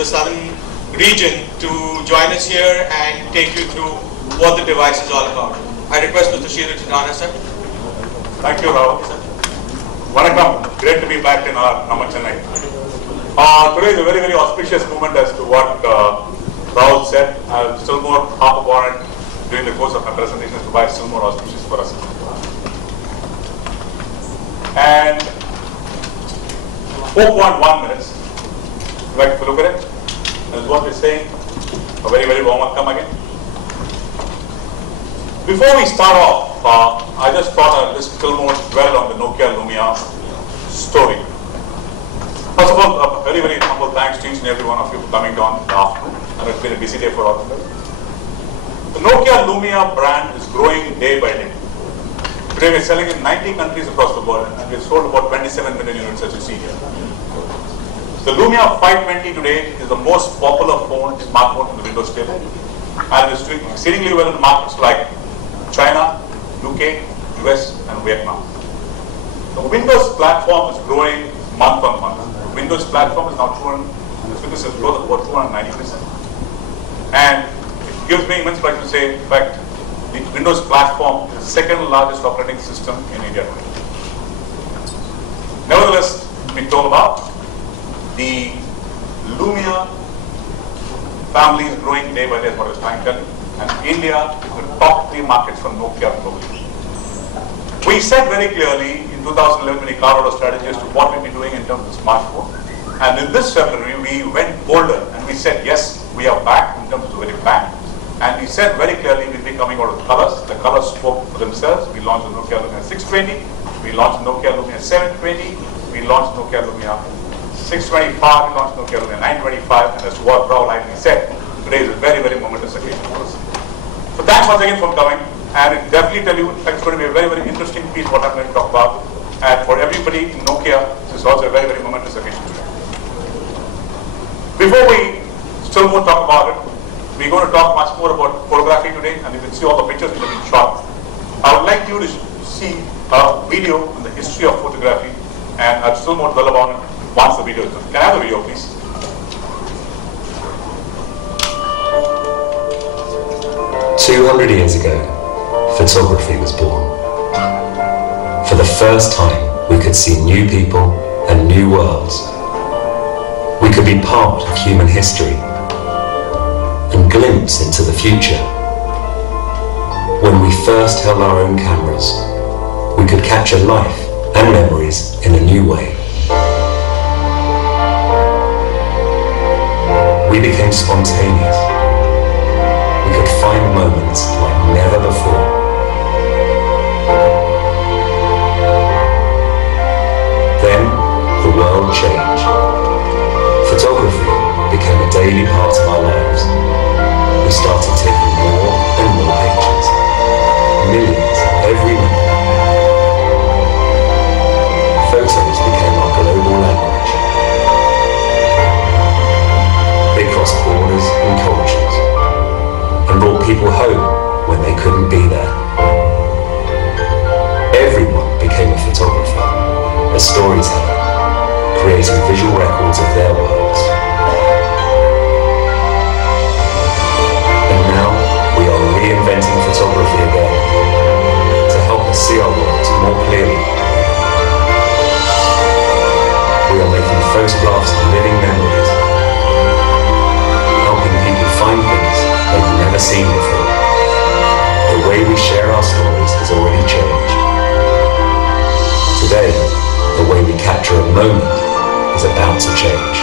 the southern region to join us here and take you through what the device is all about. I request Mr. Sridhar to join us, sir. Thank you, Rahul. Vanakkam. Great to be back in our Chennai. Today is a very, very auspicious moment as to what Rahul said. I'll still more harp upon it during the course of my presentation to why it's still more auspicious for us. And 4.1 minutes. Would you like to look at it? That is what we're saying. A very, very warm welcome again. Before we start off, I just thought I'd just still more dwell on the Nokia Lumia story. First of all, a very, very humble thanks to each and every one of you for coming down in the afternoon. And it's been a busy day for all of us. The Nokia Lumia brand is growing day by day. Today we're selling in 90 countries across the world, and we've sold about 27 million units, as you see here. The Lumia 520 today is the most popular smartphone in the Windows table, and is doing exceedingly well in markets like China, UK, US, and Vietnam. The Windows platform is growing month on month. The Windows platform is now this is growth of about 290%. And it gives me immense pride to say, in fact, the Windows platform is the second largest operating system in India today. Nevertheless, we told about the Lumia family is growing day by day, is what I was trying to tell you. And India is the top 3 markets for Nokia globally. We said very clearly in 2011 when we carved out a strategy as to what we'll be doing in terms of smartphone. And in this February, we went bolder and we said, yes, we are back in terms of the very back. And we said very clearly we'll be coming out with colors. The colors spoke for themselves. We launched the Nokia Lumia 620. We launched Nokia Lumia 720. We launched Nokia Lumia 625. We launched Nokia Lumia 925. And as to what Rahul rightly said, today is a very, very momentous occasion for us. So thanks once again for coming. And it definitely tell you, it's going to be a very, very interesting piece what I'm going to talk about. And for everybody in Nokia, this is also a very, very momentous occasion today. Before we still more talk about it, we're going to talk much more about photography today, and you can see all the pictures that have been shot. I would like you to see a video on the history of photography, and I'll still more dwell upon it once the video is done. Can I have the video, please? 200 years ago, photography was born. For the first time, we could see new people and new worlds. We could be part of human history and glimpse into the future. When we first held our own cameras, we could capture life and memories in a new way. We became spontaneous. We could find moments like never before. Then the world changed. Photography became a daily part of our lives. We started taking more and more pictures, millions every minute. Photos became our global language. They crossed borders and cultures and brought people home when they couldn't be there. Everyone became a photographer, a storyteller, creating visual records of their worlds. And now we are reinventing photography again to help us see our worlds more clearly. We are making photographs of living memories, helping people find things they've never seen before. The way we share our stories has already changed. Today, the way we capture a moment is about to change.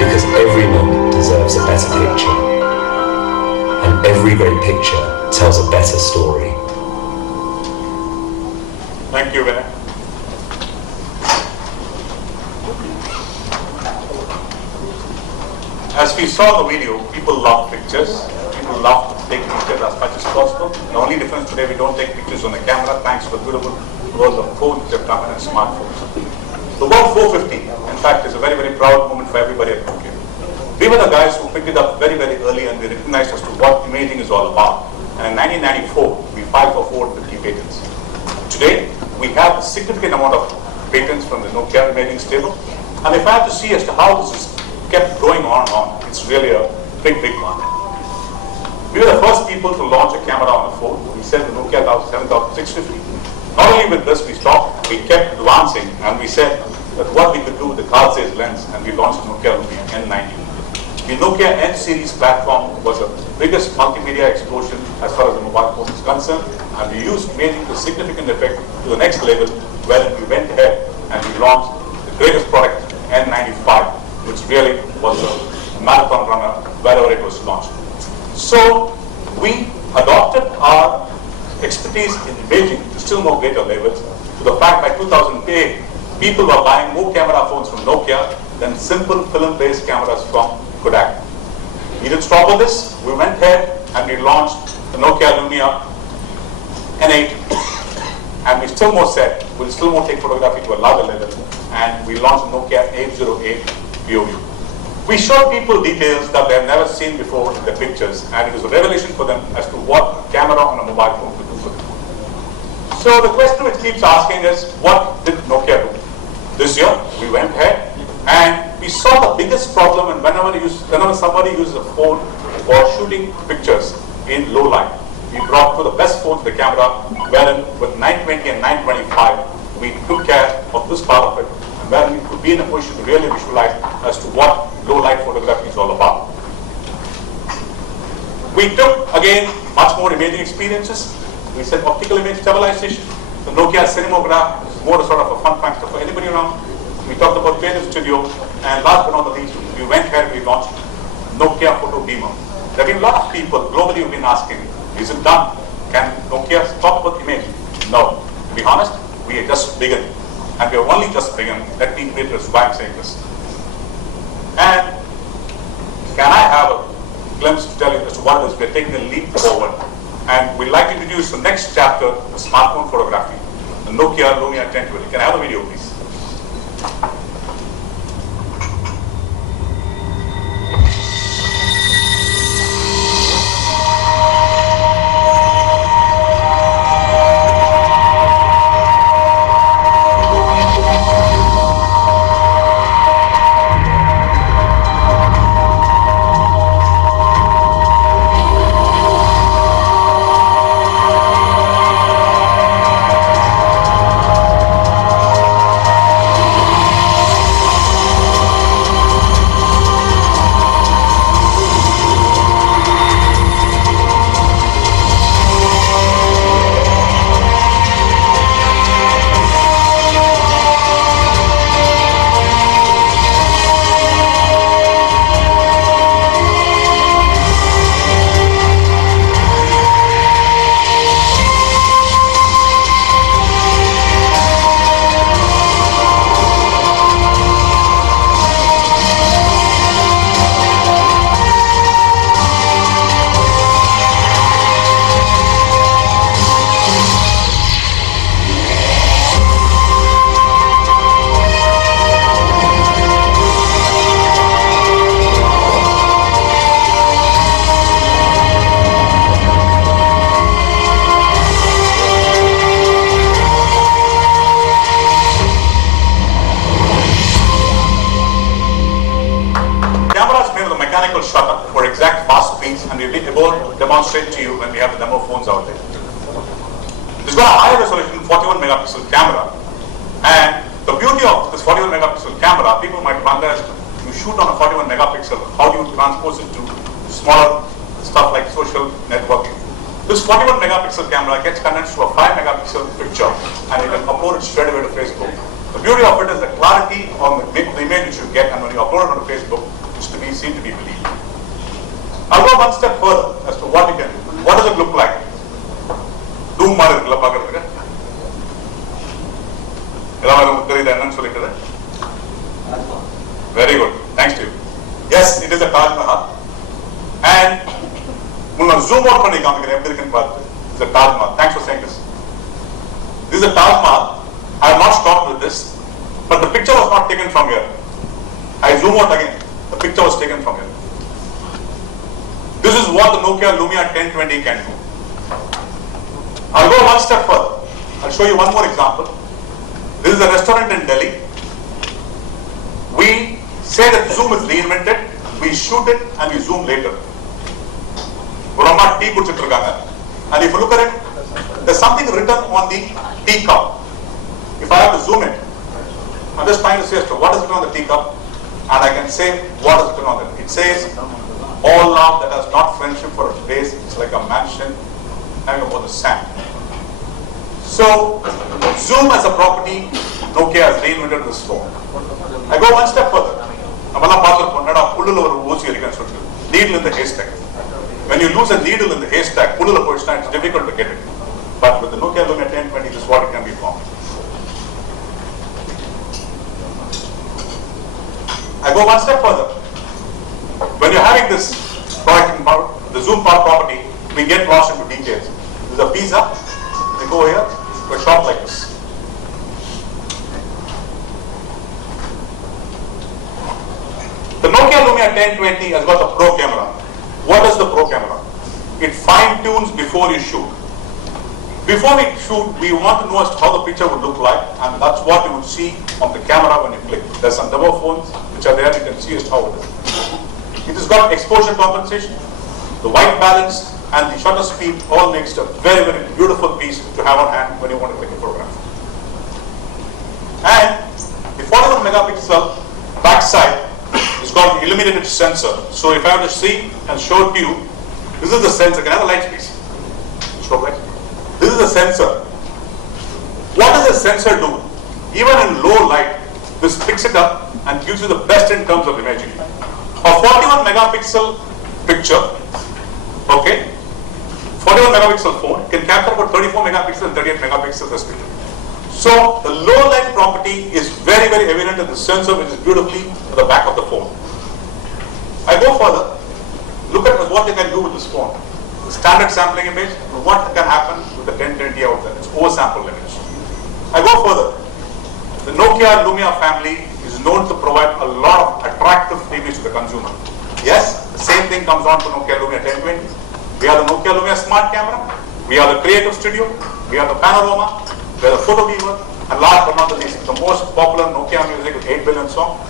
Because every moment deserves a better picture. And every great picture tells a better story. Thank you, Vinay. As we saw the video, people love pictures. People love to take pictures as much as possible. The only difference today, we don't take pictures on the camera thanks to the beautiful world of phones which have come in and smartphones. The word 450, in fact, is a very, very proud moment for everybody at Nokia. We were the guys who picked it up very, very early, and we recognized as to what imaging is all about. And in 1994, we filed for 450 patents. Today, we have a significant amount of patents from the Nokia imaging stable. And if I have to see as to how this is kept growing on and on. It's really a big, big market. We were the first people to launch a camera on a phone. We said the Nokia 7650. Not only with this, we stopped, we kept advancing, and we said that what we could do with the card-size lens, and we launched Nokia Lumia N90. The Nokia N series platform was the biggest multimedia explosion as far as the mobile phone is concerned, and we made it a significant effect to the next level, where we went ahead and we launched the greatest product, N95, which really was a marathon runner wherever it was launched. So we adopted our expertise in imaging to still more greater levels, to the fact by 2008, people were buying more camera phones from Nokia than simple film-based cameras from Kodak. We didn't stop with this. We went ahead and we launched the Nokia Lumia N8, and we still more said we'll still more take photography to a larger level, and we launched Nokia 808 POU. We showed people details that they have never seen before in their pictures, and it was a revelation for them as to what a camera on a mobile phone could do for them. So the question which keeps asking is, what did Nokia do? This year, we went ahead and we saw the biggest problem, and whenever somebody uses a phone for shooting pictures in low light, we brought to the best phones the camera, wherein with 920 and 925, we took care of this part of it, and where we could be in a position to really visualize as to what low light photography is all about. We took, again, much more imaging experiences. We said optical image stabilization. The Nokia Cinematograph is more a sort of a fun factor for anybody around. We talked about creative studio, and last but not the least, we went ahead and we launched Nokia Photo Beamer. There have been a lot of people globally who have been asking, is it done? Can Nokia stop with imaging? No. To be honest, we are just begun. And we have only just begun. Let me reiterate why I'm saying this. And can I have a glimpse to tell you as to what it is? We're taking a leap forward. And we'd like to introduce the next chapter, the smartphone photography, the Nokia Lumia 1020. Can I have a video, please? Shutter for exact fast speeds, and we'll be able to demonstrate to you when we have the demo phones out there. It's got a high resolution 41 megapixel camera, and the beauty of this 41 megapixel camera, people might wonder, you shoot on a 41 megapixel, how do you transpose it to smaller stuff like social networking? This 41 megapixel camera gets condensed to a 5 megapixel picture, and you can upload it straight away to Facebook. The beauty of it is the clarity on the image which you get, and when you upload it on Facebook, is to be seen to be believed. I'll go one step further as to what you can do. What does it look like? Doom marukla paakradhukku. Very good. Thanks to you. Yes, it is a Taj Mahal. And zoom out panni kaamikiren eppadi irukku paathu. It's a Taj Mahal. Thanks for saying this. This is a Taj Mahal. I have not stopped with this, but the picture was not taken from here. I zoom out again. The picture was taken from here. This is what the Nokia Lumia 1020 can do. I'll go one step further. I'll show you one more example. This is a restaurant in Delhi. We say that zoom is reinvented, we shoot it and we zoom later. ஒரு அம்மா tea குடிச்சிட்டு இருக்காங்க, and if you look at it, there's something written on the tea cup. If I have to zoom in, I'm just trying to say as to what is written on the tea cup, and I can say what is written on it. It says, all love that has not friendship for its base is like a mansion hanging above the sand. So, zoom as a property, Nokia has reinvented this phone. I go one step further. நம்மலாம் பார்த்திருப்போம், என்னடா புல்லுல ஒரு ஊசி இருக்குன்னு சொல்லிட்டு, needle in the haystack. When you lose a needle in the haystack, புல்லுல போயிடுச்சுனா it's difficult to get it. But with the Nokia Lumia 1020, this is what it can be found. I go one step further. When you're having this product, the zoom power property, we get lost into details. This is a pizza. We go here to a shop like this. The Nokia Lumia 1020 has got the Pro camera. What is the Pro camera? It fine-tunes before you shoot. Before we shoot, we want to know as to how the picture would look like, and that's what you would see on the camera when you click. There's some demo phones which are there, you can see as to how it is. It has got exposure compensation, the white balance, and the shutter speed all makes it a very, very beautiful piece to have on hand when you want to click a photograph. And the 41 megapixel backside is got the illuminated sensor. So if I have to see and show it to you, this is the sensor. Can I have a light, please? Show light. This is the sensor. What does the sensor do? Even in low light, this picks it up and gives you the best in terms of imaging. A 41 megapixel picture, okay, 41 megapixel phone can capture about 34 megapixels and 38 megapixels respectively. So the low light property is very, very evident in the sensor, which is beautifully at the back of the phone. I go further. Look at what they can do with this phone. Standard sampling image, what can happen with the 1020 out there? It's oversampled image. I go further. The Nokia Lumia family is known to provide a lot of attractive images to the consumer. Yes, the same thing comes on to Nokia Lumia 1020. We have the Nokia Lumia Smart Camera. We have the Creative Studio. We have the Panorama. We have the Photo Viewer. And last but not the least, the most popular Nokia music with 8 billion songs.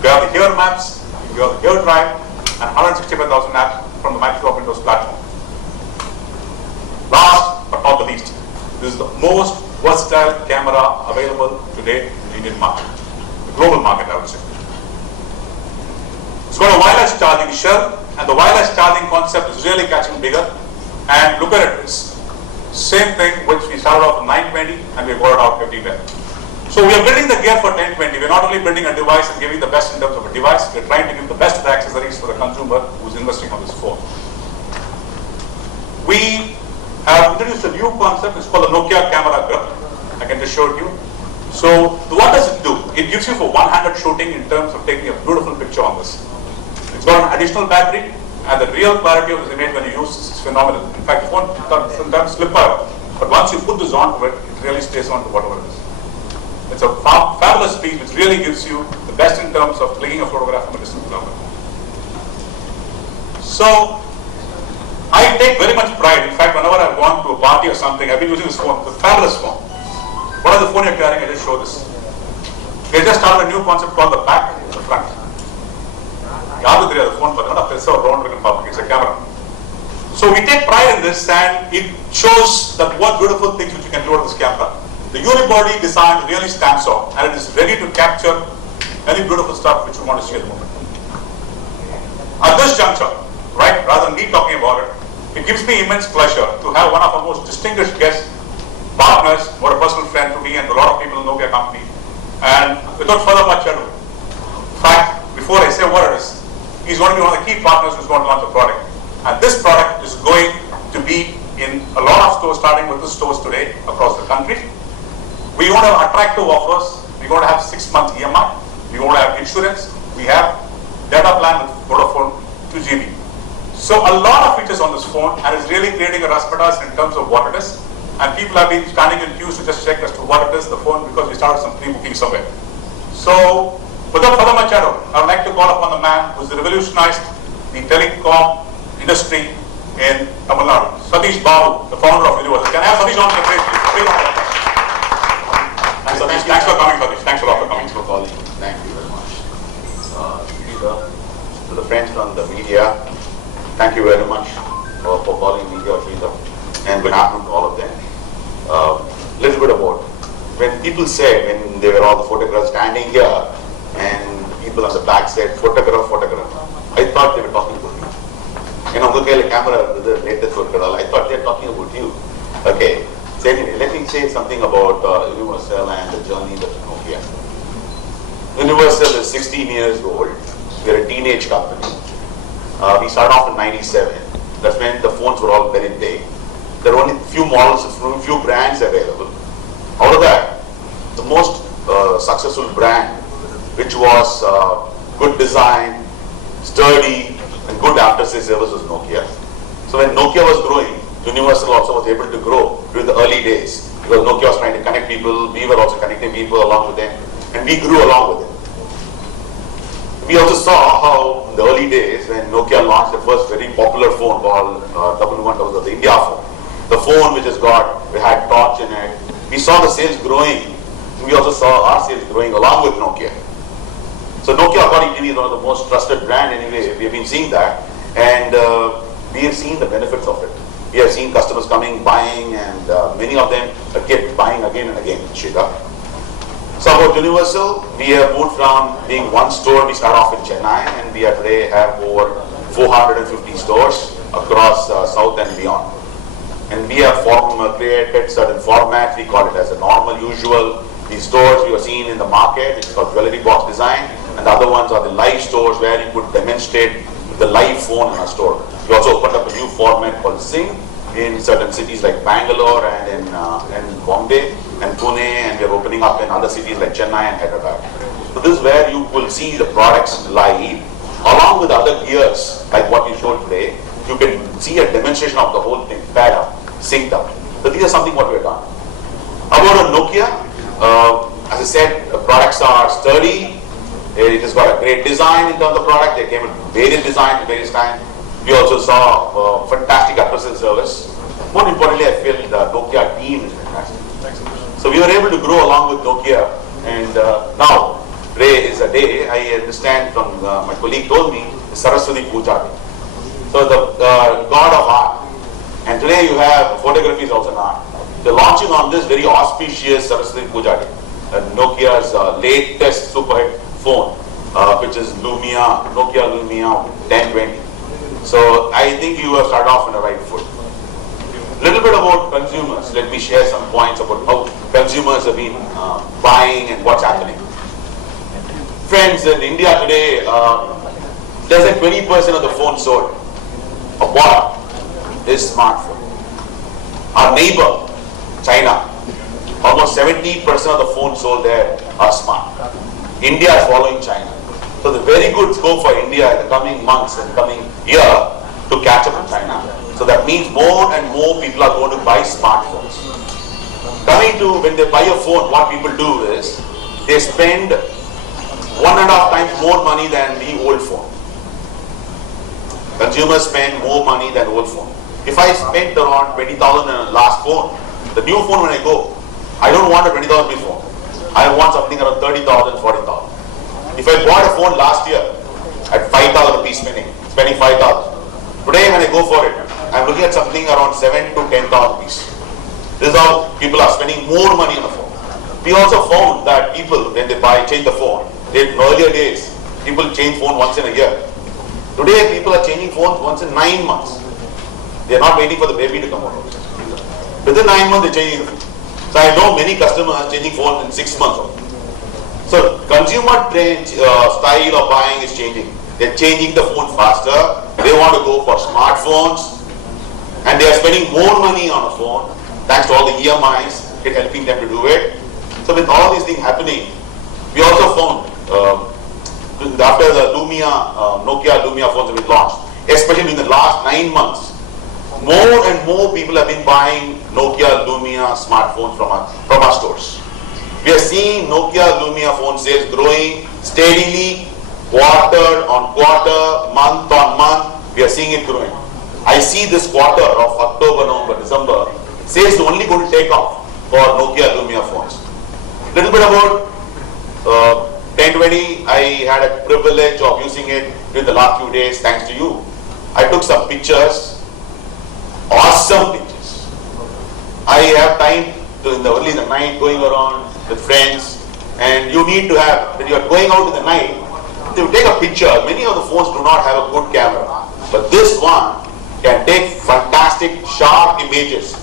We have the Here Maps. We have the Here Drive. And 165,000 apps from the Microsoft Windows platform. Last but not the least, this is the most versatile camera available today in the Indian market, the global market, I would say. It's got a wireless charging shell, and the wireless charging concept is really catching bigger. And look at it, it's same thing which we started off with 920 and we got it out everywhere. So we are building the gear for 1020. We're not only building a device and giving the best in terms of a device, we're trying to give the best of the accessories for the consumer who's investing on this phone. We have introduced a new concept, it's called the Nokia Camera Grip. I can just show it to you. So what does it do? It gives you for one-handed shooting in terms of taking a beautiful picture on this. It's got an additional battery, and the real clarity of this image when you use this is phenomenal. In fact, the phone can sometimes slip out, but once you put this onto it, it really stays on to whatever it is. It's a fabulous piece which really gives you the best in terms of clicking a photograph from a distance level. So, I take very much pride. In fact, whenever I've gone to a party or something, I've been using this phone. It's a fabulous phone. What is the phone you're carrying? I just show this. We just started a new concept called the back and the front. The phone, but not a round it's a camera. So we take pride in this, and it shows that what beautiful things which you can do with this camera. The unibody design really stands out, and it is ready to capture any beautiful stuff which you want to see at the moment. At this juncture, right, rather than me talking about it, it gives me immense pleasure to have one of our most distinguished guests, partners, more a personal friend to me and to a lot of people in the Nokia company. And without further much ado, in fact, before I say what it is, he's going to be one of the key partners who's going to launch the product. And this product is going to be in a lot of stores, starting with the stores today across the country. We want to have attractive offers. We're going to have 6 months EMI. We're going to have insurance. We have data plan with Vodafone 2 GB. So a lot of features on this phone, and it's really creating a raspidas in terms of what it is. And people have been standing in queues to just check as to what it is, the phone, because we started some pre-booking somewhere. So without further much ado, I would like to call upon the man who's revolutionized the telecom industry in Tamil Nadu, Satish Babu, the founder of Universal. Can I have Satish on the stage, please? Satish, thanks for coming, Satish. Thanks a lot for coming. Thanks for calling. Thank you very much. friends from the media. Thank you very much for calling me here, Sridhar, and good afternoon to all of them. Little bit about, when people say, when there were all the photographs standing here, and people on the back said, photograph, I thought they were talking about me. You know, the camera, the latest photograph, I thought they were talking about you. Okay, so anyway, let me say something about Universal and the journey that Nokia. Universal is 16 years old. We're a teenage company. We started off in 97. That's when the phones were all very big. There were only few models, few brands available. Out of that, the most successful brand, which was good design, sturdy, and good after-sales service, was Nokia. So when Nokia was growing, Universal also was able to grow during the early days, because Nokia was trying to connect people, we were also connecting people along with them, and we grew along with them. We also saw how in the early days, when Nokia launched the first very popular phone called 111, the India phone, the phone which had torch in it, we saw the sales growing, and we also saw our sales growing along with Nokia. So Nokia, according to me, is one of the most trusted brand anyway. We have been seeing that, and we have seen the benefits of it. We have seen customers coming, buying, and many of them kept buying again and again, Shikha. So about Universal, we have moved from being one store, we started off in Chennai, and we today have over 450 stores across South and beyond. And we have created certain formats, we call it as a normal, usual. These stores you are seeing in the market, it's called jewelry box design, and the other ones are the live stores where you could demonstrate the live phone in a store. We also opened up a new format called Sing in certain cities like Bangalore and in Bombay and Pune, and we are opening up in other cities like Chennai and Hyderabad. So this is where you will see the products live, along with other gears like what you showed today. You can see a demonstration of the whole thing paired up, synced up. So these are something what we have done. About a Nokia, as I said, the products are sturdy. It has got a great design in terms of the product. They came with various designs at various times. We also saw fantastic after-sales service. More importantly, I feel the Nokia team is fantastic. So we were able to grow along with Nokia, and now today is a day, I understand from my colleague told me, Saraswati Puja Day. So the god of art. And today you have photography is also an art. They're launching on this very auspicious Saraswati Puja Day, Nokia's latest super hit phone, which is Lumia, Nokia Lumia 1020. So I think you have started off on the right foot. Little bit about consumers. Let me share some points about how consumers have been buying and what's happening. Friends, in India today, less than 20% of the phones sold or bought is smartphone. Our neighbor, China, almost 70% of the phones sold there are smart. India is following China. So the very good scope for India in the coming months and coming year to catch up with China. So that means more and more people are going to buy smartphones. Coming to when they buy a phone, what people do is they spend 1.5 times more money than the old phone. Consumers spend more money than old phone. If I spent around 20,000 in a last phone, the new phone when I go, I don't want a 20,000 rupees phone. I want something around 30,000, 40,000. If I bought a phone last year at 5,000 rupees spending 5,000. Today when I go for it, I'm looking at something around 7 to 10,000 rupees. This is how people are spending more money on a phone. We also found that people, when they change the phone, in earlier days, people change phone once in a year. Today people are changing phones once in 9 months. They are not waiting for the baby to come out. Within 9 months they're changing the phone. So I know many customers changing phones in 6 months. So consumer style of buying is changing. They're changing the phone faster. They want to go for smartphones. And they are spending more money on a phone. Thanks to all the EMIs, it's helping them to do it. So with all these things happening, we also found after the Nokia Lumia phones have been launched, especially in the last 9 months, more and more people have been buying Nokia Lumia smartphones from our stores. We are seeing Nokia Lumia phone sales growing steadily, quarter on quarter, month on month. We are seeing it growing. I see this quarter of October, November, December, sales is only going to take off for Nokia Lumia phones. Little bit about 1020, I had a privilege of using it in the last few days, thanks to you. I took some pictures, awesome pictures. I have time to, in the early in the night, going around with friends, and you need to have, when you are going out in the night, to take a picture. Many of the phones do not have a good camera, but this one can take fantastic, sharp images,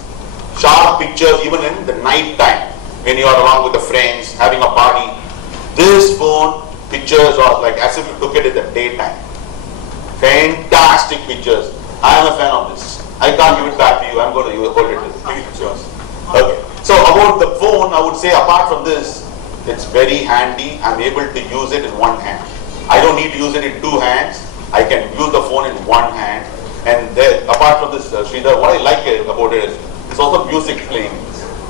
sharp pictures even in the night time when you are along with the friends, having a party. This phone pictures are like as if you took it in the daytime. Fantastic pictures. I am a fan of this. I can't give it back to you. I'm going to hold it. It's yours. Okay. So about the phone, I would say apart from this, it's very handy. I'm able to use it in one hand. I don't need to use it in two hands. I can use the phone in one hand. And then, apart from this, Sridhar, what I like about it is it's also music playing.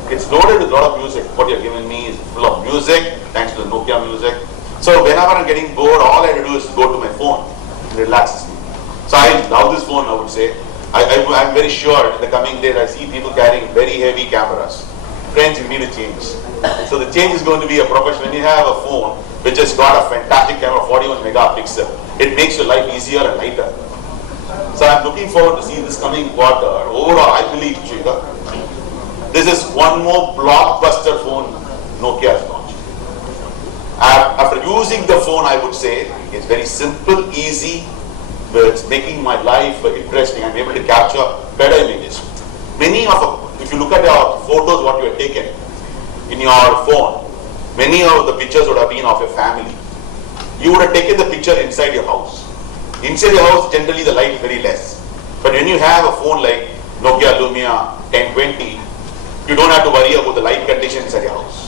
It's loaded with a lot of music. What you're giving me is full of music, thanks to the Nokia music. So whenever I'm getting bored, all I have to do is go to my phone. It relaxes me. So I love this phone, I would say. I'm very sure in the coming days I see people carrying very heavy cameras. Friends, you need a change. So the change is going to be a profession. When you have a phone which has got a fantastic camera, 41 megapixel, it makes your life easier and lighter. So I'm looking forward to see this coming quarter. Overall, I believe, Sridhar, this is one more blockbuster phone Nokia has launched. After using the phone, I would say it's very simple, easy, but it's making my life interesting. I'm able to capture better images. Many of, if you look at your photos, what you have taken in your phone, many of the pictures would have been of your family. You would have taken the picture inside your house. Inside your house, generally the light is very less. But when you have a phone like Nokia Lumia 1020, you don't have to worry about the light condition inside your house.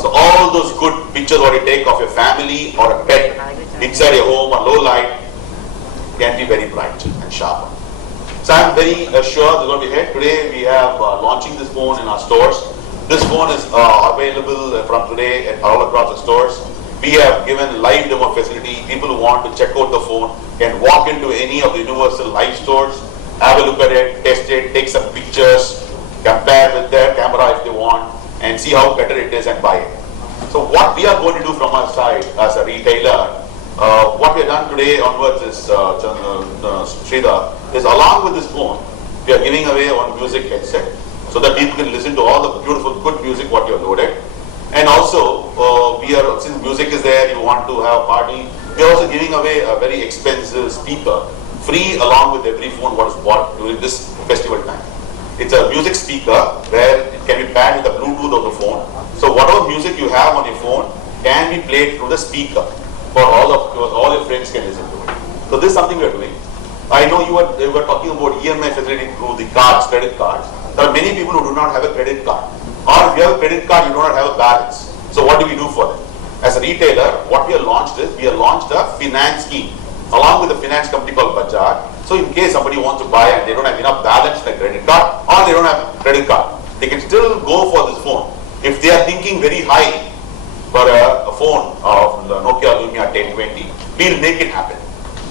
So all those good pictures what you take of your family or a pet inside your home on low light can be very bright and sharp. So I'm very sure this is going to be here. Today we have launching this phone in our stores. This phone is available from today at all across the stores. We have given live demo facility. People who want to check out the phone can walk into any of the Universal Live stores, have a look at it, test it, take some pictures, compare with their camera if they want, and see how better it is and buy it. So what we are going to do from our side as a retailer, what we have done today onwards is, Sridhar, is along with this phone, we are giving away one music headset so that people can listen to all the beautiful good music what you have loaded. And also, since music is there, you want to have a party, we are also giving away a very expensive speaker, free along with every phone what is bought during this festival time. It's a music speaker where it can be paired with the Bluetooth of the phone. So whatever music you have on your phone can be played through the speaker for all your friends can listen to it. So this is something we are doing. I know you were talking about EMI facility through the cards, credit cards. There are many people who do not have a credit card. Or if you have a credit card, you do not have a balance. So what do we do for them? As a retailer, what we have launched is, we have launched a finance scheme along with a finance company called Bajaj. So in case somebody wants to buy and they don't have enough balance in a credit card or they don't have a credit card, they can still go for this phone. If they are thinking very high for a phone of the Nokia Lumia 1020, we'll make it happen.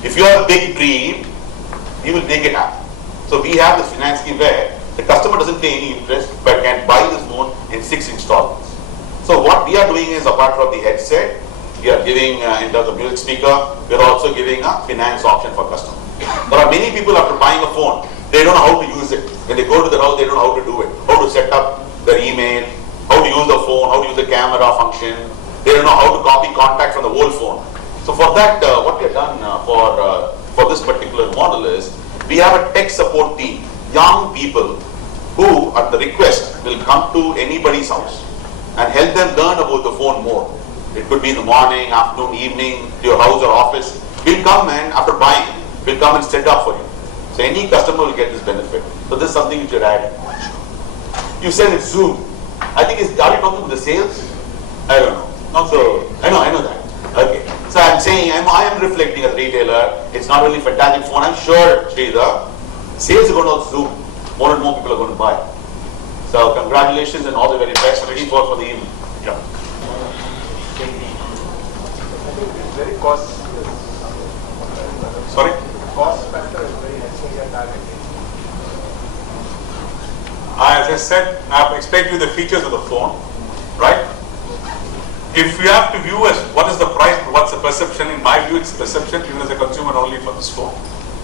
If you have a big dream, we will make it happen. So we have this finance scheme where the customer doesn't pay any interest but can buy this phone in 6 installments. So what we are doing is, apart from the headset, we are giving in terms of music speaker, we are also giving a finance option for customers. There are many people after buying a phone, they don't know how to use it. When they go to the house, they don't know how to do it. How to set up their email, how to use the phone, how to use the camera function. They don't know how to copy contact from the whole phone. So for that, what we have done for this particular model is, we have a tech support team, young people who at the request will come to anybody's house and help them learn about the phone more. It could be in the morning, afternoon, evening, to your house or office. We'll come and after buying, we'll come and set up for you. So any customer will get this benefit. So this is something which you're adding. You said it's Zoom. I think are you talking about the sales? I don't know. Not so. I know that. Okay. So I'm saying I am reflecting as a retailer. It's not only fantastic phone. I'm sure, Sridhar, sales are going to Zoom. More and more people are going to buy. So congratulations and all the very best. Looking forward for the evening. Yeah. Very cost. Sorry? Cost factor is very high, so we are targeting. As I said, I have explained to you the features of the phone, right? if you have to view as what is the price, what's the perception, in my view it's perception, even as a consumer only for this phone.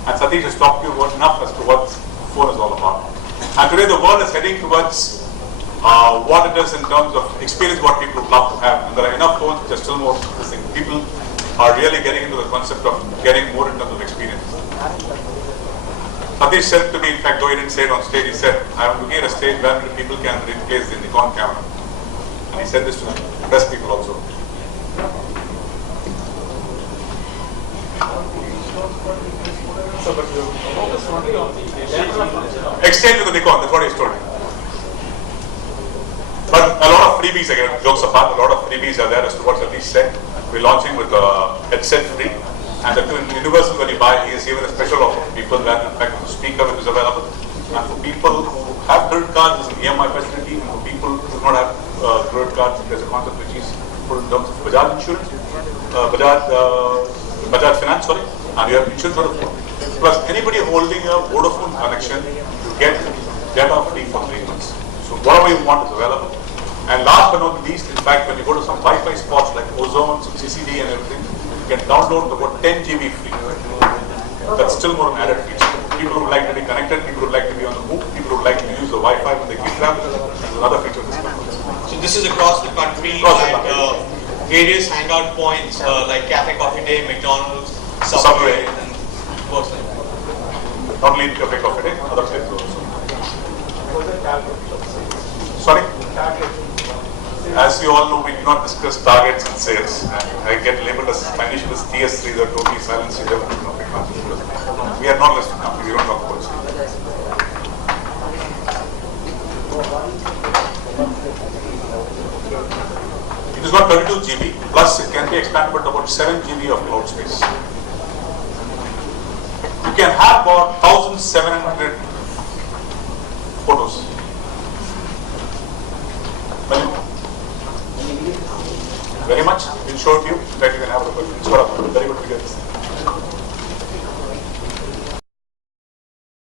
And Satish has talked to you about enough as to what phone is all about. And today the world is heading towards what it is in terms of experience, what people would love to have. And there are enough phones which are still more interesting. People are really getting into the concept of getting more in terms of experience. Satish said to me, in fact, though he didn't say it on stage, he said, I'm looking at a stage where people can replace the Nikon camera. And he said this to the press people also. Exchange with the Nikon, that's what he's told me. But a lot of freebies, again, jokes apart, a lot of freebies are there as to what Satish said. We're launching with headset free. And the Universal, when you buy, he is even a special offer for people where, in fact, the speaker is available. And for people who have credit cards, there's an EMI facility. And for people who do not have credit cards, there's a concept which is put in terms of Bajaj insurance, Bajaj finance, sorry. And you have insurance on the phone. Plus, anybody holding a Vodafone connection, you get data free for 3 months. So whatever you want is available. And last but not least, in fact, when you go to some Wi-Fi spots like Ozone, some CCD and everything, you can download about 10 GB free. That's still more an added feature. People who would like to be connected, people who would like to be on the move, people who would like to use the Wi-Fi when they keep traveling. There's another feature of this phone. So this is across the country, various hangout points like Cafe Coffee Day, McDonald's, Subway, and what's like that. Not only Cafe Coffee Day, other places also. Sorry? As you all know, we do not discuss targets and sales. And I get labeled as my initial is TS3, the totally silence. We are not listed company, we don't talk about sales. It is got 32 GB, plus it can be expanded to about 7 GB of cloud space. You can have about 1,700 photos. Very much. We'll show it to you. In fact, you can have a look at it. It's got a very good figure.